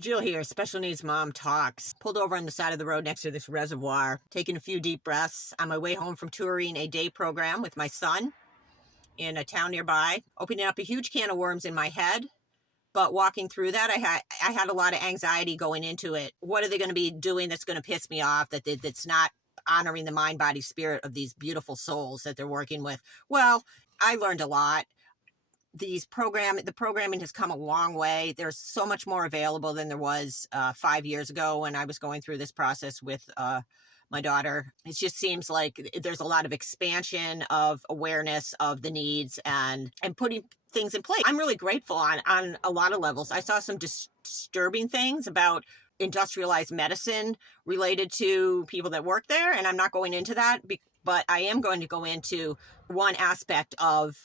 Jill here, special needs mom talks. Pulled over on the side of the road next to this reservoir, taking a few deep breaths on my way home from touring a day program with my son in a town nearby, opening up a huge can of worms in my head. But walking through that, I had a lot of anxiety going into it. What are they going to be doing that's going to piss me off, that's not honoring the mind, body, spirit of these beautiful souls that they're working with? Well, I learned a lot. The programming has come a long way. There's so much more available than there was 5 years ago when I was going through this process with my daughter. It just seems like there's a lot of expansion of awareness of the needs and putting things in place. I'm really grateful on a lot of levels. I saw some disturbing things about industrialized medicine related to people that work there, and I'm not going into that, but I am going to go into one aspect of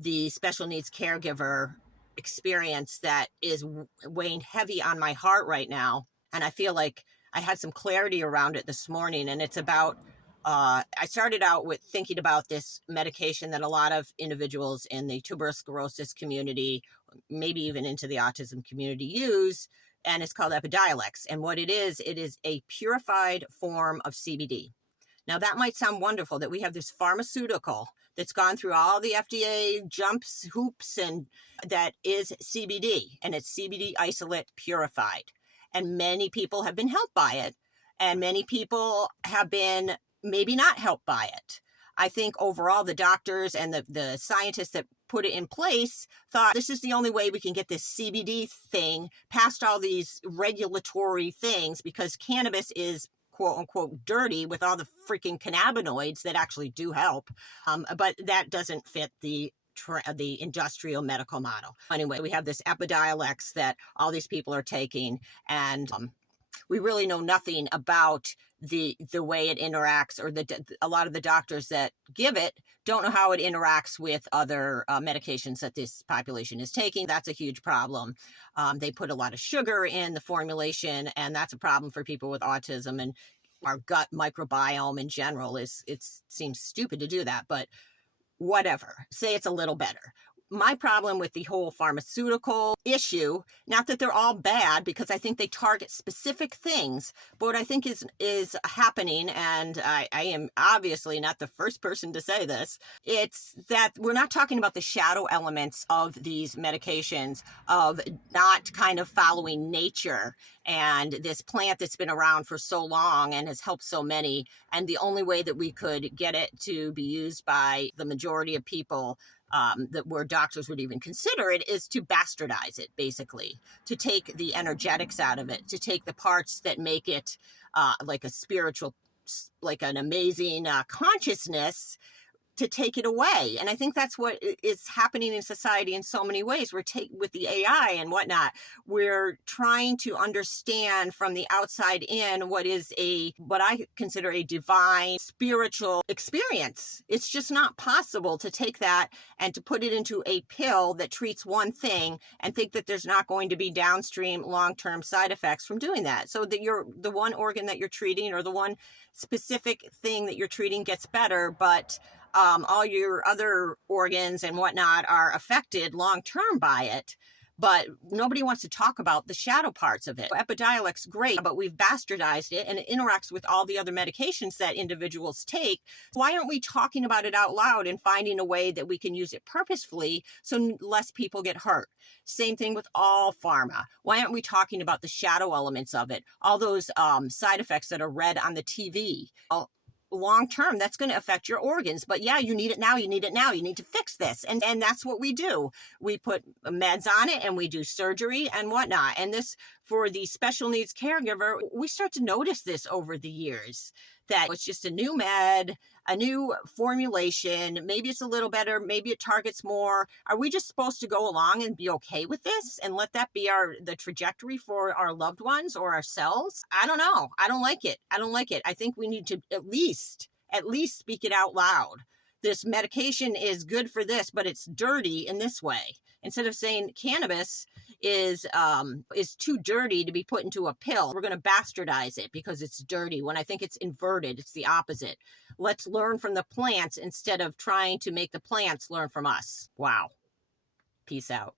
the special needs caregiver experience that is weighing heavy on my heart right now. And I feel like I had some clarity around it this morning. And it's about, I started out with thinking about this medication that a lot of individuals in the tuberous sclerosis community, maybe even into the autism community, use. And it's called Epidiolex. And what it is a purified form of CBD. Now, that might sound wonderful that we have this pharmaceutical that's gone through all the FDA hoops, and that is CBD, and it's CBD isolate purified. And many people have been helped by it, and many people have been maybe not helped by it. I think overall the doctors and the scientists that put it in place thought this is the only way we can get this CBD thing past all these regulatory things, because cannabis is quote unquote dirty with all the freaking cannabinoids that actually do help. But that doesn't fit the industrial medical model. Anyway, we have this Epidiolex that all these people are taking, and we really know nothing about the way it interacts, or a lot of the doctors that give it don't know how it interacts with other medications that this population is taking. That's a huge problem. They put a lot of sugar in the formulation, and that's a problem for people with autism, and our gut microbiome in general it seems stupid to do that, but whatever, say it's a little better. My problem with the whole pharmaceutical issue, not that they're all bad, because I think they target specific things, but what I think is happening, and I am obviously not the first person to say this, it's that we're not talking about the shadow elements of these medications, of not kind of following nature and this plant that's been around for so long and has helped so many. And the only way that we could get it to be used by the majority of people, that where doctors would even consider it, is to bastardize it, basically, to take the energetics out of it, to take the parts that make it like a spiritual, like an amazing consciousness, to take it away. And I think that's what is happening in society in so many ways. With the AI and whatnot, we're trying to understand from the outside in what I consider a divine spiritual experience. It's just not possible to take that and to put it into a pill that treats one thing and think that there's not going to be downstream long-term side effects from doing that. So that the one organ that you're treating, or the one specific thing that you're treating, gets better, but all your other organs and whatnot are affected long-term by it. But nobody wants to talk about the shadow parts of it. Epidiolex, great, but we've bastardized it, and it interacts with all the other medications that individuals take. Why aren't we talking about it out loud and finding a way that we can use it purposefully so less people get hurt? Same thing with all pharma. Why aren't we talking about the shadow elements of it? All those side effects that are read on the TV. Long term, that's going to affect your organs. But yeah, you need it now, you need it now, you need to fix this. And that's what we do. We put meds on it, and we do surgery and whatnot. And this, for the special needs caregiver, we start to notice this over the years, that it's just a new med, a new formulation. Maybe it's a little better, maybe it targets more. Are we just supposed to go along and be okay with this and let that be the trajectory for our loved ones or ourselves? I don't know. I don't like it. I think we need to at least speak it out loud. This medication is good for this, but it's dirty in this way. Instead of saying cannabis is too dirty to be put into a pill, we're going to bastardize it because it's dirty, when I think it's inverted. It's the opposite. Let's learn from the plants instead of trying to make the plants learn from us. Wow. Peace out.